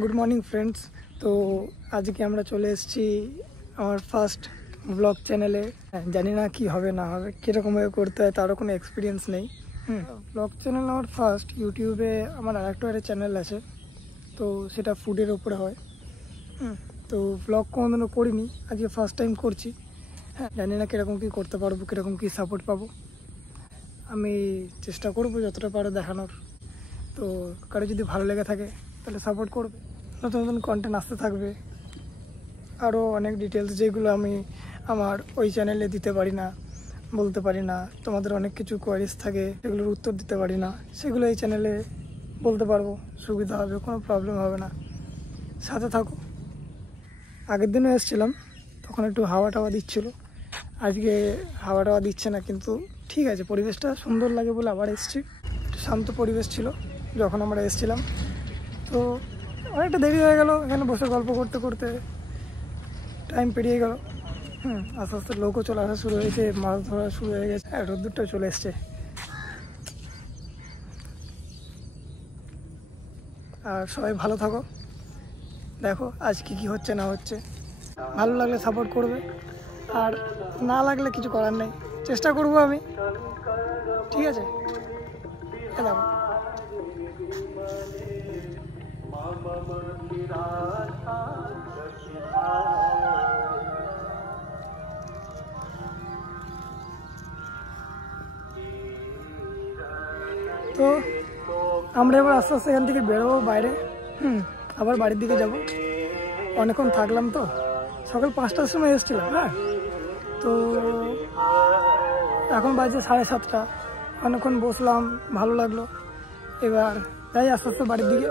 Good morning friends. तो आज के আমরা চলে এসেছি আমার ফার্স্ট ব্লগ চ্যানেলে। জানি না কি হবে না হবে, কিরকম ভাবে করতে হয় তারও কোনো এক্সপিরিয়েন্স নেই। ব্লগ চ্যানেল আমার ফার্স্ট। ইউটিউবে আমার আরেকটা চ্যানেল আছে, তো সেটা ফুডের উপরে হয়। তো ব্লগ কোনোদিনও করিনি, আজকে ফার্স্ট টাইম করছি। জানি না কীরকম কী করতে পারবো, কীরকম কী সাপোর্ট পাবো। আমি চেষ্টা করবো যতটা পারো দেখানোর। তো কারো যদি ভালো লেগে থাকে তাহলে সাপোর্ট করবে। নতুন নতুন কন্টেন্ট আসতে থাকবে, আরও অনেক ডিটেলস যেগুলো আমি আমার ওই চ্যানেলে দিতে পারি না, বলতে পারি না। তোমাদের অনেক কিছু কোয়ারিজ থাকে, সেগুলোর উত্তর দিতে পারি না, সেগুলো এই চ্যানেলে বলতে পারবো, সুবিধা হবে, কোনো প্রবলেম হবে না। সাথে থাকো। আগের দিনও এসেছিলাম, তখন একটু হাওয়া টাওয়া দিচ্ছিল। আজকে হাওয়া টাওয়া দিচ্ছে না, কিন্তু ঠিক আছে, পরিবেশটা সুন্দর লাগে বলে আবার এসেছি। একটু শান্ত পরিবেশ ছিল যখন আমরা এসেছিলাম। তো অনেকটা দেরি হয়ে গেল, এখানে বসে গল্প করতে করতে টাইম পেরিয়ে গেল। আস্তে আস্তে লোকও চলে আসা শুরু হয়েছে, মাছ ধরা শুরু হয়ে গেছে, রোদ্দুরটাও চলে এসছে। আর সবাই ভালো থাকো, দেখো আজকে কি হচ্ছে না হচ্ছে। ভালো লাগলে সাপোর্ট করবে, আর না লাগলে কিছু করার নেই, চেষ্টা করবো আমি। ঠিক আছে, দেখো তো আমরা এবার আস্তে আস্তে এখান থেকে বেরোবো বাইরে। আবার বাড়ির দিকে যাব। অনেকক্ষণ থাকলাম তো, সকাল 5টার সময় এসেছিলাম। তো এখন বাজে 7:30। অনেকক্ষণ বসলাম, ভালো লাগলো। এবার যাই আস্তে আস্তে বাড়ির দিকে।